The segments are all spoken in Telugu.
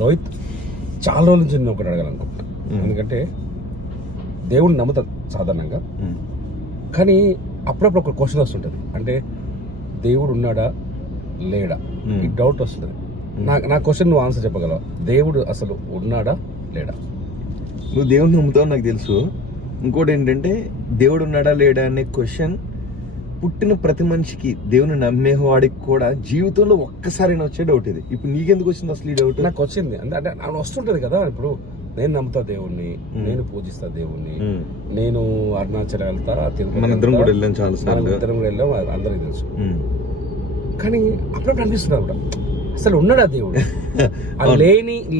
రోహిత్, చాలా రోజుల నుంచి నేను ఒకటి అడగాలనుకుంటున్నా. ఎందుకంటే దేవుడిని నమ్ముతాను సాధారణంగా, కానీ అప్పుడప్పుడు ఒక క్వశ్చన్ వస్తుంటుంది. అంటే దేవుడు ఉన్నాడా లేడా ఈ డౌట్ వస్తుంది. నా క్వశ్చన్ నువ్వు ఆన్సర్ చెప్పగలవా? దేవుడు అసలు ఉన్నాడా లేడా? నువ్వు దేవుడిని నమ్ముతావు నాకు తెలుసు. ఇంకోటి ఏంటంటే దేవుడు ఉన్నాడా లేడా అనే క్వశ్చన్ పుట్టిన ప్రతి మనిషికి, దేవుని నమ్మేవాడికి కూడా జీవితంలో ఒక్కసారి వచ్చే డౌట్ ఇది. ఇప్పుడు నీకెందుకు వచ్చింది అసలు ఈ డౌట్? నాకు వచ్చింది అంటే వస్తుంటది కదా. ఇప్పుడు నేను నమ్ముతా దేవుణ్ణి, నేను పూజిస్తా దేవుణ్ణి, నేను అరుణాచల్ వెళ్తా, ఇద్దరం కూడా వెళ్ళాం, చాలా సార్లు ఇద్దరం కూడా వెళ్ళాం, అందరికి తెలుసు. కానీ అప్పుడప్పుడు అనిపిస్తున్నా కూడా అసలు ఉన్నాడా దేవుడు?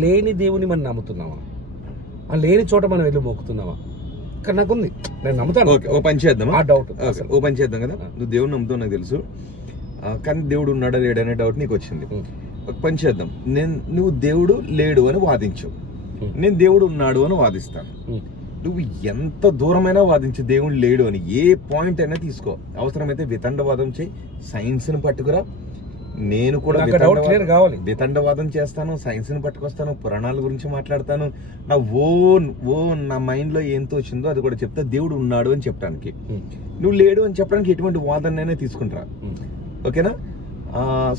లేని దేవుని మనం నమ్ముతున్నావా? ఆ లేని చోట మనం వెళ్ళి మొక్కుతున్నావా? కానీ నాకుంది, నేను నమ్ముతాను. ఓ పని చేద్దాం, ఆ డౌట్ ఓ పని చేద్దాం కదా. నువ్వు దేవుడు నమ్ముతావు నాకు తెలుసు, కానీ దేవుడు ఉన్నాడా లేడా అనే డౌట్ నీకు వచ్చింది. ఒక పని చేద్దాం, నువ్వు దేవుడు లేడు అని వాదించు, నేను దేవుడు ఉన్నాడు అని వాదిస్తాను. నువ్వు ఎంత దూరమైనా వాదించు దేవుడు లేడు అని, ఏ పాయింట్ అయినా తీసుకో. అవసరమైతే వితండవాదం చేయి, సైన్స్ ని పట్టుకురా. నేను కూడా వితండవాదం చేస్తాను, సైన్స్ ని పట్టుకొస్తాను, పురాణాల గురించి మాట్లాడతాను. నా మైండ్ లో ఏం తోచిందో అది కూడా చెప్తా. దేవుడు ఉన్నాడు అని చెప్పడానికి, నువ్వు లేడు అని చెప్పడానికి ఎటువంటి వాదనైనా తీసుకుంటా, ఓకేనా?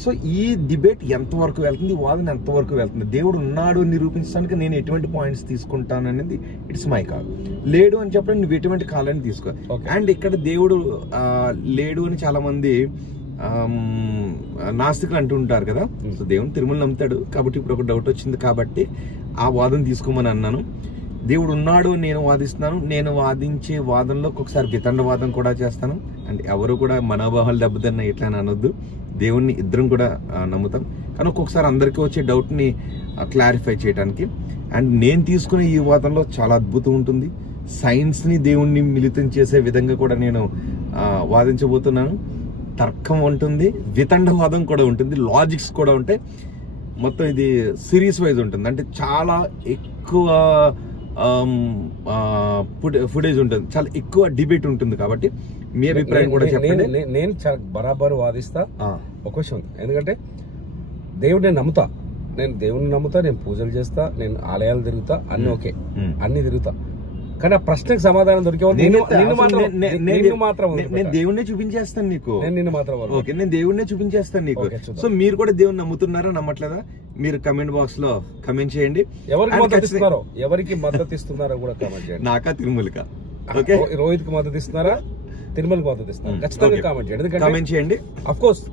సో ఈ డిబేట్ ఎంతవరకు వెళ్తుంది, వాదన ఎంతవరకు వెళ్తుంది, దేవుడు ఉన్నాడు నిరూపించడానికి నేను ఎటువంటి పాయింట్స్ తీసుకుంటాను అనేది ఇట్స్ మై కాల్. లేడు అని చెప్పడానికి నువ్వు ఎటువంటి కాలని తీసుకో. అండ్ ఇక్కడ దేవుడు లేడు అని చాలా మంది నాస్తికులు అంటూ ఉంటారు కదా. సో దేవుని తిరుమల నమ్ముతాడు కాబట్టి ఇప్పుడు ఒక డౌట్ వచ్చింది కాబట్టి ఆ వాదన తీసుకోమని అన్నాను. దేవుడు ఉన్నాడు నేను వాదిస్తున్నాను. నేను వాదించే వాదనలో ఒక్కొక్కసారి వితండవాదం కూడా చేస్తాను. అండ్ ఎవరు కూడా మనోభావాలు దెబ్బతిన్నా ఇట్లా అనొద్దు. దేవుణ్ణి ఇద్దరం కూడా నమ్ముతాం, కానీ ఒక్కొక్కసారి అందరికీ వచ్చే డౌట్ ని క్లారిఫై చేయడానికి. అండ్ నేను తీసుకునే ఈ వాదనలో చాలా అద్భుతం ఉంటుంది. సైన్స్ ని దేవుణ్ణి మిళితం చేసే విధంగా కూడా నేను వాదించబోతున్నాను. తర్కం ఉంటుంది, వితండవాదం కూడా ఉంటుంది, లాజిక్స్ కూడా ఉంటాయి. మొత్తం ఇది సిరీస్ వైజ్ ఉంటుంది. అంటే చాలా ఎక్కువ ఫుటేజ్ ఉంటుంది, చాలా ఎక్కువ డిబేట్ ఉంటుంది. కాబట్టి మీ అభిప్రాయం కూడా చెప్పండి. నేను బరాబర్ వాదిస్తా. ఒక విషయం, ఎందుకంటే దేవుడు నేను నమ్ముతా, దేవుడిని నమ్ముతా, నేను పూజలు చేస్తా, నేను ఆలయాలు తిరుగుతా, అన్ని ఓకే, అన్ని తిరుగుతా. కానీ ఆ ప్రశ్నకు సమాధానం దొరికే నేను దేవుణ్ణి చూపించేస్తాను నీకు. నిన్ను మాత్రం ఓకే, నేను దేవుణ్ణి చూపించేస్తాను నీకు. సో మీరు కూడా దేవుని నమ్ముతున్నారా నమ్మట్లేదా? మీరు కమెంట్ బాక్స్ లో కమెంట్ చేయండి. ఎవరికి మద్దతు ఇస్తున్నారో కూడా కమెంట్ చేయండి. నాకా తిరుమలకా? ఓకే, రోహిత్ కి మద్దతు ఇస్తున్నారా, తిరుమలకి మద్దతు ఇస్తున్నారా? ఖచ్చితంగా కామెంట్ చేయండి. కామెంట్ చేయండి. అఫ్ కోర్స్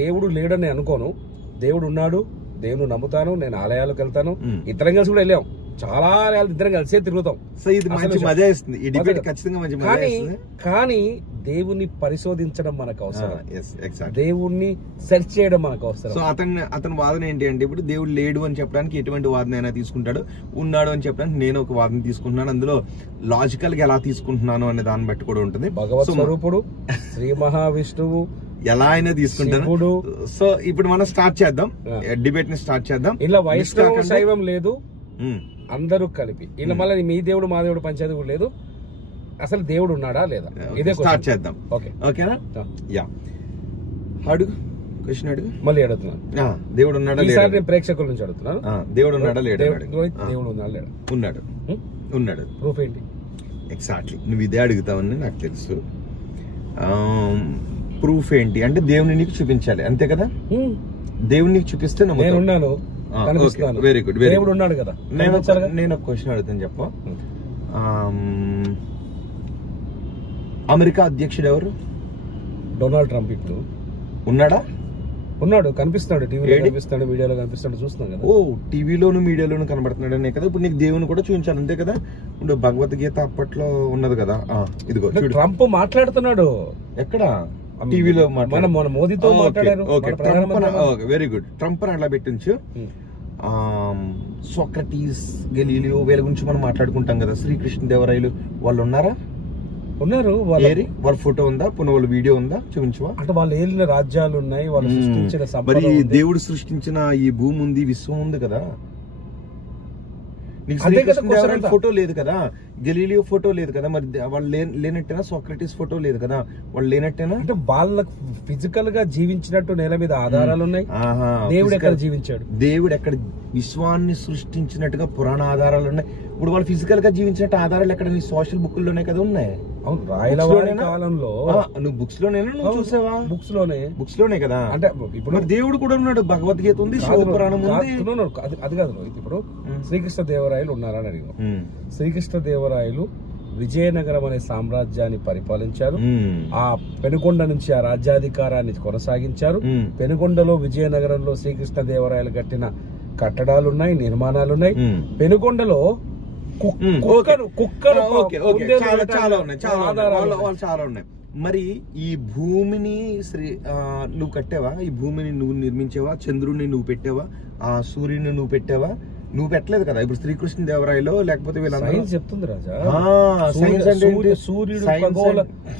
దేవుడు లేడని అనుకోను, దేవుడు ఉన్నాడు, దేవుడు నమ్ముతాను, నేను ఆలయాలకు వెళ్తాను, ఇద్దరం కలిసి కూడా వెళ్ళాం, చాలా ఆలయాలు ఇద్దరం కలిసే తిరుగుతాం. సో ఇది మంచి మజా ఇస్తుంది, ఈ డిబేట్ ఖచ్చితంగా మంచి మజా ఇస్తుంది. కానీ దేవుణ్ణి పరిశోధించడం మనకు అవసరం, దేవుణ్ణి సెర్చ్ చేయడం మనకు అవసరం. సో అతని వాదన ఏంటి అంటే, ఇప్పుడు దేవుడు లేడు అని చెప్పడానికి ఎటువంటి వాదన అయినా తీసుకుంటాడు, ఉన్నాడు అని చెప్పడానికి నేను ఒక వాదన తీసుకుంటున్నాను. అందులో లాజికల్ గా ఎలా తీసుకుంటున్నాను అనే దాన్ని బట్టి కూడా ఉంటుంది. భగవత్ స్వరూపుడు శ్రీ మహావిష్ణువు ఎలా అయినా తీసుకుంటాను. సో ఇప్పుడు మనం స్టార్ట్ చేద్దాం, డిబేట్ ని స్టార్ట్ చేద్దాం. ఇలా వైష్ణవ శైవం లేదు, అందరూ కలిపి. ఇలా మళ్ళీ మీ దేవుడు మా దేవుడు పంచాయతీ కూడా లేదు. అసలు దేవుడు ఉన్నాడా లేదా, ఇదే స్టార్ట్ చేద్దాం. ఓకేనా? యా, అడుగు, క్వశ్చన్ అడుగు. మళ్ళీ అడుగుతున్నాను, దేవుడు ఉన్నాడా లేదా? నేను ప్రేక్షకుల నుంచి అడుగుతున్నాను. దేవుడు ఉన్నాడా లేదా? దేవుడు ఉన్నాడా లేదా? ఉన్నాడు. ఉన్నాడు. ప్రూఫ్ ఏంటి? ఎగ్జాక్ట్లీ నువ్వు ఇదే అడుగుతావని నాకు తెలుసు. ప్రూఫ్ ఏంటి అంటే దేవుని నీకు చూపించాలి, అంతే కదా? దేవుని నీకు చూపిస్తే నేనున్నాను. Very good. దేవుడు ఉన్నాడు కదా. నేను ఒక క్వశ్చన్ అడుగుతాను, చెప్ప. అమెరికా అధ్యక్షుడు ఎవరు? Donald Trump. ఇప్పుడు ఉన్నాడా? ఉన్నాడు, కనిపిస్తున్నాడు, టీవీలో కనిపిస్తాడు, మీడియాలో కనిపిస్తాడు, చూస్తున్నాం కదా. ఓ, టీవీలోను మీడియాలోను కనబడుతున్నాడు అనే కదా. ఇప్పుడు నీకు దేవుని కూడా చూపించాలి, అంతే కదా? ఇప్పుడు భగవద్గీత అప్పట్లో ఉన్నది కదా. ఇదిగో ట్రంప్ మాట్లాడుతున్నాడు. ఎక్కడ? టీవీలో మన మోదీతో మాట్లాడారు. Very good. ట్రంప్ అట్లా పెట్టించు. సోక్రటీస్, గెలీలియో వీళ్ళ గురించి మనం మాట్లాడుకుంటాం కదా. శ్రీకృష్ణదేవరాయలు వాళ్ళు ఉన్నారా? ఉన్నారు. వాళ్ళ ఫోటో ఉందా? పునః వాళ్ళ వీడియో ఉందా? చూపించవా? అంటే వాళ్ళు ఏలిన రాజ్యాలు ఉన్నాయి, వాళ్ళు సృష్టించిన మరి దేవుడు సృష్టించిన ఈ భూమి ఉంది, విశ్వం ఉంది కదా. నీకు అదే కదా శ్రీకృష్ణదేవరాయల question ఫోటో లేదు కదా, గెలీలియో ఫోటో లేదు కదా, మరి వాళ్ళు లేనట్టేనా? సోక్రటీస్ ఫోటో లేదు కదా, వాళ్ళు లేనట్టేనా? అంటే వాళ్ళకు ఫిజికల్ గా జీవించినట్టు నేల మీద ఆధారాలు ఉన్నాయి. ఆహా, దేవుడు ఎక్కడ జీవించాడు? దేవుడు ఎక్కడ విశ్వాన్ని సృష్టించినట్టుగా పురాణ ఆధారాలు ఉన్నాయి. ఇప్పుడు వాళ్ళు ఫిజికల్ గా జీవించినట్టు ఆధారాలు ఎక్కడ? నీ సోషల్ బుక్ లోనే కదా ఉన్నాయి. అవును, రాయలవాడి కాలంలో నువ్వు బుక్స్ లోనేనా? నువ్వు చూసావా? బుక్స్ లోనే కదా. అంటే ఇప్పుడు మరి దేవుడు కూడా ఉన్నాడు, భగవద్గీత ఉంది, శివపురాణం ఉంది. అది కాదు. ఇప్పుడు శ్రీకృష్ణ దేవరాయలు ఉన్నారని అడిగినాం. శ్రీకృష్ణ దేవరాయలు విజయనగరం అనే సామ్రాజ్యాన్ని పరిపాలించారు. ఆ పెనుకొండ నుంచి ఆ రాజ్యాధికారాన్ని కొనసాగించారు. పెనుకొండలో విజయనగరంలో శ్రీకృష్ణ దేవరాయలు కట్టిన కట్టడాలున్నాయి, నిర్మాణాలున్నాయి. పెనుకొండలో చాలా ఉన్నాయి. మరి ఈ భూమిని నువ్వు కట్టావా? ఈ భూమిని నువ్వు నిర్మించావా? చంద్రుడిని నువ్వు పెట్టావా? ఆ సూర్యుని నువ్వు పెట్టావా? నువ్వు పెట్టలేదు కదా. ఇప్పుడు శ్రీకృష్ణ దేవరాయలో లేకపోతే వీళ్ళందరూ చెప్తుంది రాజా.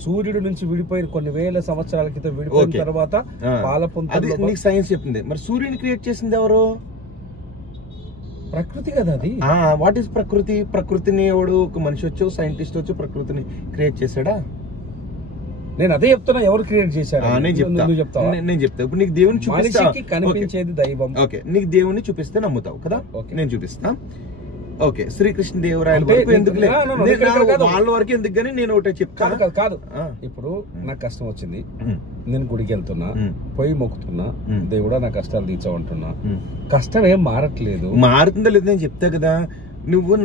సూర్యుడు నుంచి విడిపోయిన కొన్ని వేల సంవత్సరాల క్రితం విడిపోయిన తర్వాత అది నీకు సైన్స్ చెప్తుంది. మరి సూర్యుని క్రియేట్ చేసింది ఎవరు? ప్రకృతి కదా అది. వాట్ ఈస్ ప్రకృతి? ప్రకృతిని ఎవడు? ఒక మనిషి వచ్చో సైంటిస్ట్ వచ్చి ప్రకృతిని క్రియేట్ చేశాడా? నేను అదే చెప్తున్నా. ఎవరు క్రియేట్ చేశారు? నేను చెప్తా. ఇప్పుడు నీకు దేవుని చూపిస్తా. కనిపించేది దైవం. ఓకే, నీకు దేవుని చూపిస్తే నమ్ముతావు కదా. నేను చూపిస్తా. ఓకే, శ్రీకృష్ణ దేవరాయల వాళ్ళ వరకు ఎందుకు గానీ నేను ఒకటే చెప్తాను. కాదు, ఇప్పుడు నాకు కష్టం వచ్చింది, నేను గుడికి వెళ్తున్నా, పోయి మొక్కుతున్నా, దేవుడా నా కష్టాలు తీర్చవంటున్నా. కష్టం ఏం మారట్లేదు. మారుతుందో లేదు నేను చెప్తా కదా. నువ్వు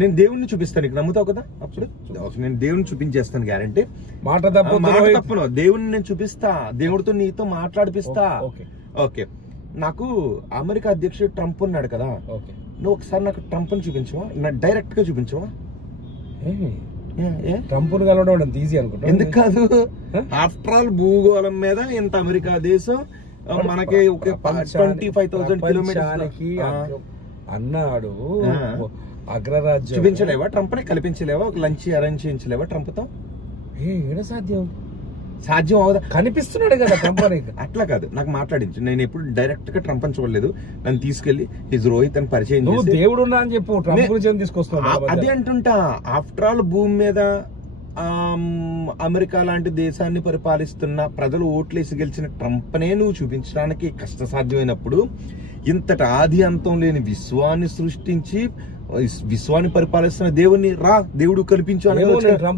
నేను దేవుణ్ణి చూపిస్తాను, నీకు నమ్ముతావు కదా. అప్పుడు నేను దేవుని చూపించేస్తాను, గ్యారంటీ. మాట తప్పును. దేవుడిని నేను చూపిస్తా, దేవుడితో నీతో మాట్లాడిపిస్తా. ఓకే, నాకు అమెరికా అధ్యక్షుడు ట్రంప్ ఉన్నాడు కదా. నువ్వు ఒకసారి నాకు ట్రంప్ ని చూపించవా? డైరెక్ట్ గా చూపించవా? ట్రంప్ కలవడం అంత ఈజీ అనుకుంటా. ఎందుకు కాదు? ఆఫ్టర్ ఆల్ భూగోళం మీద ఇంత అమెరికా దేశం మనకి 25,000 కిలోమీటర్లకి అన్నాడు. అగ్రరాజ్యం చూపించలేవా? ట్రంప్ ని కల్పించలేవా? ఒక లంచ్ అరేంజ్ చేయించలేవా ట్రంప్ తో? ఏడ సాధ్యం అవుదా? కనిపిస్తున్నాడు కదా ట్రంప్. అట్లా కాదు, నాకు మాట్లాడించు. నేను ఎప్పుడు డైరెక్ట్ గా ట్రంప్ అని చూడలేదు. నన్ను తీసుకెళ్లి హిజ్ రోహిత్ అని పరిచయం చేసి దేవుడు అని చెప్పు, ట్రంప్ గురించి తీసుకొస్తున్నా. అదే అంటుంటా. ఆఫ్టర్ ఆల్ భూమి మీద అమెరికా లాంటి దేశాన్ని పరిపాలిస్తున్న ప్రజలు ఓట్లేసి గెలిచిన ట్రంప్ నే నువ్వు చూపించడానికి కష్టసాధ్యమైనప్పుడు, ఇంతటి ఆది అంతం లేని విశ్వాన్ని సృష్టించి విశ్వాన్ని పరిపాలిస్తున్న దేవుని దేవుడు కనిపించు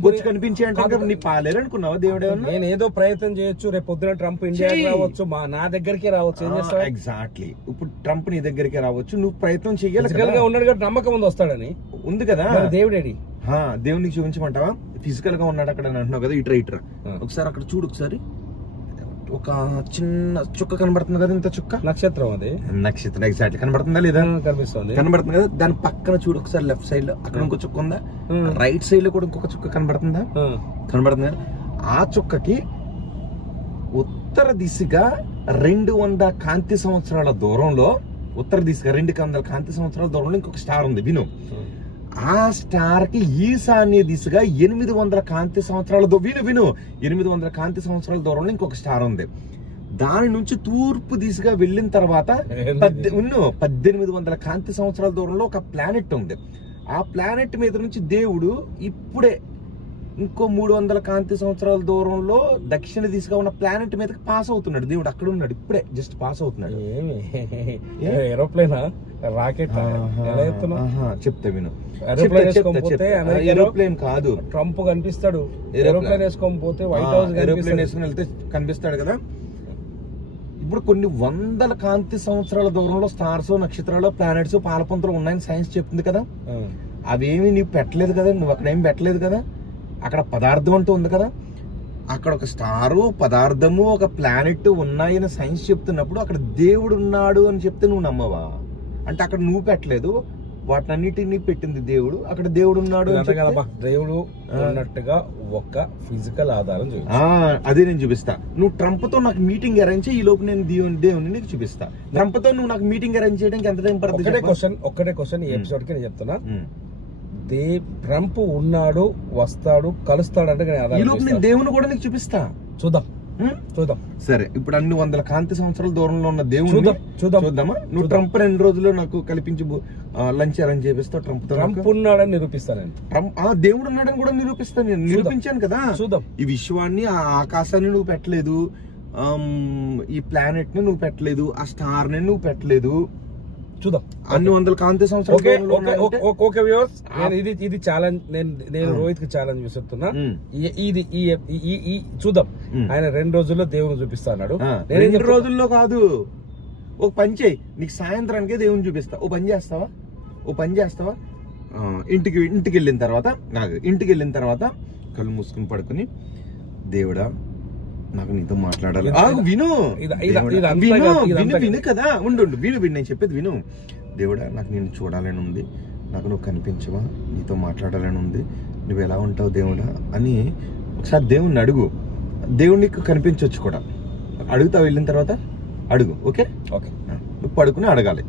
వచ్చి కనిపించి అంటే నీ పాలేరనుకున్నావా? దేవుడు నేను ఏదో ప్రయత్నం చేయొచ్చు, రేపు పొద్దున ట్రంప్ ఇండియా రావచ్చు, నా దగ్గరికి రావచ్చు. ఏం చేస్తావు? ఎగ్జాక్ట్లీ. ఇప్పుడు ట్రంప్ నీ దగ్గరికి రావచ్చు, నువ్వు ప్రయత్నం చేయాలి. ఉన్నాడు కదా, నమ్మకం ఉంది వస్తాడని. ఉంది కదా. దేవుడేడి? దేవునికి చూపించమంటావా? ఫిజికల్ గా ఉన్నాడు అక్కడ అంటున్నావు కదా. ఇట్రా ఒకసారి అక్కడ చూడు. ఒకసారి ఒక చిన్న చుక్క కనబడుతుంది కదా, ఇంత చుక్క నక్షత్రం. అది నక్షత్రం ఎగ్జాక్ట్లీ కనబడుతుందా లేదా? కనిపిస్తుంది. కనబడుతుంది కదా. దాని పక్కన చూడు ఒకసారి, లెఫ్ట్ సైడ్ లో అక్కడ ఇంకో చుక్క ఉందా? రైట్ సైడ్ లో కూడా ఇంకొక చుక్క కనబడుతుందా? కనబడుతుంది కదా. ఆ చుక్కకి ఉత్తర దిశగా 200 కాంతి సంవత్సరాల దూరంలో, ఉత్తర దిశగా 200 కాంతి సంవత్సరాల దూరంలో ఇంకొక స్టార్ ఉంది. విను, ఆ స్టార్ కి ఈశాన్య దిశగా 800 కాంతి సంవత్సరాల 800 కాంతి సంవత్సరాల దూరంలో ఇంకొక స్టార్ ఉంది. దాని నుంచి తూర్పు దిశగా వెళ్ళిన తర్వాత 1800 కాంతి సంవత్సరాల దూరంలో ఒక ప్లానెట్ ఉంది. ఆ ప్లానెట్ మీద నుంచి దేవుడు ఇప్పుడే ఇంకో 300 కాంతి సంవత్సరాల దూరంలో దక్షిణ దిశగా ఉన్న ప్లానెట్ మీదకి పాస్ అవుతున్నాడు. దేవుడు అక్కడ ఉన్నాడు, ఇప్పుడే జస్ట్ పాస్ అవుతున్నాడు. ఏరోప్లేనా? రాకెట్? చెప్తా విను. ఏరోప్లేన్ కాదు, ట్రంప్ కనిపిస్తాడు. ఏరోప్లేన్ వేసుకోకపోతే వైట్ హౌస్ ఏరోప్లేన్ వేసుకుని వెళ్తే కనిపిస్తాడు కదా. ఇప్పుడు కొన్ని 100 కాంతి సంవత్సరాల దూరంలో స్టార్స్, నక్షత్రాలు, ప్లానెట్స్, పాలపుంతలు ఉన్నాయని సైన్స్ చెప్తుంది కదా. అవేమి నీవు పెట్టలేదు కదా, నువ్వు అక్కడ ఏమి పెట్టలేదు కదా. అక్కడ పదార్థం అంటూ ఉంది కదా. అక్కడ ఒక స్టారు, పదార్థము, ఒక ప్లానెట్ ఉన్నాయని సైన్స్ చెప్తున్నప్పుడు అక్కడ దేవుడు ఉన్నాడు అని చెప్తే నువ్వు నమ్మవా? అంటే అక్కడ నువ్వు పెట్టలేదు, వాటినన్నిటినీ పెట్టింది దేవుడు. అక్కడ దేవుడు ఉన్నాడు. దేవుడు ఉన్నట్టుగా ఒక ఫిజికల్ ఆధారం. అదే నేను చూపిస్తా. నువ్వు ట్రంప్ తో నాకు మీటింగ్ అరేంజ్ చేయి, ఈ లోపు నేను దేవుని నీకు చూపిస్తా. ట్రంప్ తో నువ్వు నాకు మీటింగ్ అరేంజ్ చేయడానికి ఎంత టైం పడుతుంది? ఒక్కటే క్వశ్చన్ ఈ ఎపిసోడ్ కి నేను చెప్తున్నా. ట్రంప్ ఉన్నాడు, వస్తాడు, కలుస్తాడు అంటే ఈ లోపు నేను దేవుని కూడా నీకు చూపిస్తా. చూద్దాం. చూద్దాం. సరే, ఇప్పుడు అన్ని వందల కాంతి సంవత్సరాల దూరంలో ఉన్న దేవుడు చూద్దామా? నువ్వు ట్రంప్ 2 రోజుల్లో నాకు కల్పించి లంచ్ అరేంజ్ చేపిస్తావు. ట్రంప్ ఉన్నాడని నిరూపిస్తాను. దేవుడు ఉన్నాడని కూడా నిరూపిస్తాను. నేను నిరూపించాను కదా. చూద్దాం. ఈ విశ్వాన్ని, ఆ ఆకాశాన్ని నువ్వు పెట్టలేదు, ఈ ప్లానెట్ ని నువ్వు పెట్టలేదు, ఆ స్టార్ ని నువ్వు పెట్టలేదు. చూద్దాం. అన్ని వందల కాంతి సంవత్సరాలు. ఇది ఛాలెంజ్. నేను రోహిత్ కి ఛాలెంజ్ విసురుతున్నా. ఇది చూద్దాం. ఆయన 2 రోజుల్లో దేవుని చూపిస్తా అన్నాడు. 2 రోజుల్లో కాదు, ఒక పని చేయి, నీకు సాయంత్రానికే దేవుని చూపిస్తా. ఓ పని చేస్తావా? ఇంటికి వెళ్ళిన తర్వాత కళ్ళు మూసుకుని పడుకుని, దేవుడా నాకు నీతో మాట్లాడాలి. విను కదా, ఉండు విను. నేను చెప్పేది విను. దేవుడా నాకు నిన్ను చూడాలని ఉంది, నాకు నువ్వు కనిపించవా, నీతో మాట్లాడాలని ఉంది, నువ్వు ఎలా ఉంటావు దేవుడా అని ఒకసారి దేవుణ్ణి అడుగు. దేవుడికి కనిపించవచ్చు కూడా. అడుగుతావు, వెళ్ళిన తర్వాత అడుగు. ఓకే, నువ్వు పడుకుని అడగాలి,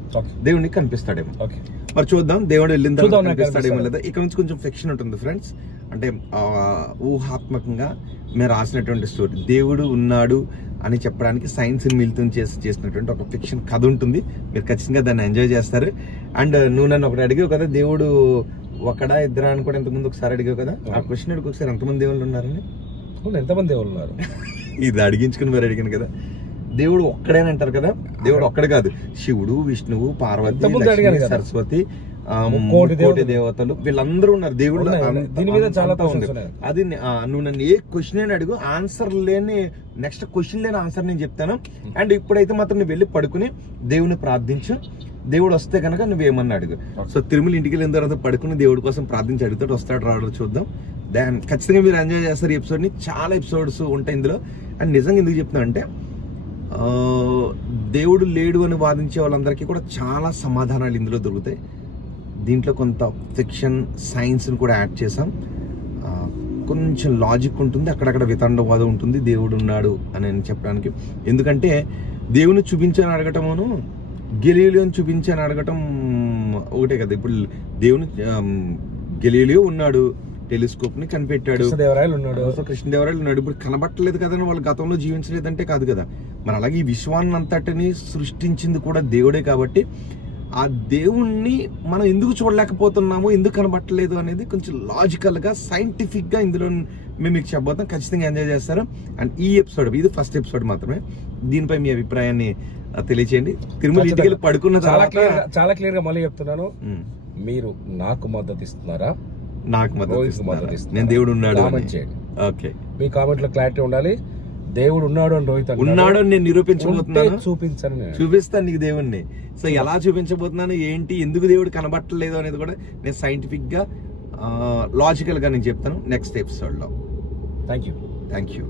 దేవుడికి కనిపిస్తాడేమో. మరి చూద్దాం, దేవుడు వెళ్ళిన తర్వాత కనిపిస్తాడేమో లేదా. ఇక్కడ నుంచి కొంచెం ఫిక్షన్ ఉంటుంది ఫ్రెండ్స్. అంటే ఊహాత్మకంగా మేము రాసినటువంటి స్టోరీ. దేవుడు ఉన్నాడు అని చెప్పడానికి సైన్స్ మిళితం చేసినటువంటి ఒక ఫిక్షన్ కథ ఉంటుంది. మీరు ఖచ్చితంగా దాన్ని ఎంజాయ్ చేస్తారు. అండ్ నువ్వు నన్ను ఒకటి అడిగావు కదా, దేవుడు ఒకడా ఇద్దరా అని కూడా ఇంతకుముందు ఒకసారి అడిగావు కదా. ఆ క్వశ్చన్ అడిగి ఒకసారి ఎంతమంది దేవుళ్ళు ఉన్నారని. ఎంతమంది దేవుళ్ళు ఉన్నారు ఇది అడిగించుకుని మరి అడిగాను కదా. దేవుడు ఒక్కడేని అంటారు కదా. దేవుడు ఒక్కడే కాదు, శివుడు, విష్ణువు, పార్వతి, సరస్వతి, కోటి దేవతలు, వీళ్ళందరూ ఉన్నారు. దేవుడు దీని మీద చాలా ఉంది. అది నువ్వు నన్ను ఏ క్వశ్చన్ అడుగు, ఆన్సర్ లేని నెక్స్ట్ క్వశ్చన్ లేని ఆన్సర్ నేను చెప్తాను. అండ్ ఇప్పుడైతే మాత్రం నువ్వు వెళ్ళి పడుకుని దేవుని ప్రార్థించు. దేవుడు వస్తే కనుక నువ్వేమన్నా అడుగు. సో తిరుమల ఇంటికి వెళ్ళిన తర్వాత పడుకుని దేవుడి కోసం ప్రార్థించి అడుగుతాడు, వస్తాడు రాడు చూద్దాం. దాని ఖచ్చితంగా మీరు ఎంజాయ్ చేస్తారు ఈ ఎపిసోడ్ ని. చాలా ఎపిసోడ్స్ ఉంటాయి ఇందులో. అండ్ నిజంగా ఎందుకు చెప్తున్నా అంటే, దేవుడు లేడు అని వాదించే వాళ్ళందరికీ కూడా చాలా సమాధానాలు ఇందులో దొరుకుతాయి. దీంట్లో కొంత ఫిక్షన్, సైన్స్ కూడా యాడ్ చేసాం. కొంచెం లాజిక్ ఉంటుంది, అక్కడక్కడ వితండవాదం ఉంటుంది. దేవుడు ఉన్నాడు అని చెప్పడానికి. ఎందుకంటే దేవుని చూపించని అడగటమును గెలీలియోని చూపించని అడగటం ఒకటే కదా. ఇప్పుడు దేవుని గెలీలియో ఉన్నాడు, టెలిస్కోప్ ని కనిపెట్టాడు, కృష్ణదేవరాయలు ఉన్నాడు. ఇప్పుడు కనబట్టలేదు కదా, వాళ్ళు గతంలో జీవించలేదంటే కాదు కదా. మరి అలాగే ఈ విశ్వాన్ని అంతటిని సృష్టించింది కూడా దేవుడే. కాబట్టి ఆ దేవుణ్ణి మనం ఎందుకు చూడలేకపోతున్నాము, ఎందుకు కనబట్టలేదు అనేది కొంచెం లాజికల్ గా, సైంటిఫిక్ గా ఇందులో మేము మీకు చెప్పబోతాం. ఖచ్చితంగా ఎంజాయ్ చేస్తారు. అండ్ ఈ ఎపిసోడ్, ఇది ఫస్ట్ ఎపిసోడ్ మాత్రమే. దీనిపై మీ అభిప్రాయాన్ని తెలియచేయండి. తిరుమల ఇంటికి వెళ్ళి పడుకున్న తర్వాత చాలా క్లియర్ గా మళ్ళీ చెప్తున్నాను, మీరు నాకు మద్దతు ఇస్తున్నారా? నాకు మద్దతు ఇస్తున్నారా? నేను దేవుడు ఉన్నాడు ఓకే, మీ కామెంట్ లో క్లారిటీ ఉండాలి. దేవుడు ఉన్నాడు అని రోహిత్ ఉన్నాడు అని నేను నిరూపించబోతున్నాను. చూపిస్తాను నీకు దేవుణ్ణి. సో ఎలా చూపించబోతున్నాను, ఏంటి, ఎందుకు దేవుడు కనబట్టలేదు అనేది కూడా నేను సైంటిఫిక్ గా, లాజికల్ గా నేను చెప్తాను నెక్స్ట్ ఎపిసోడ్ లో. Thank you.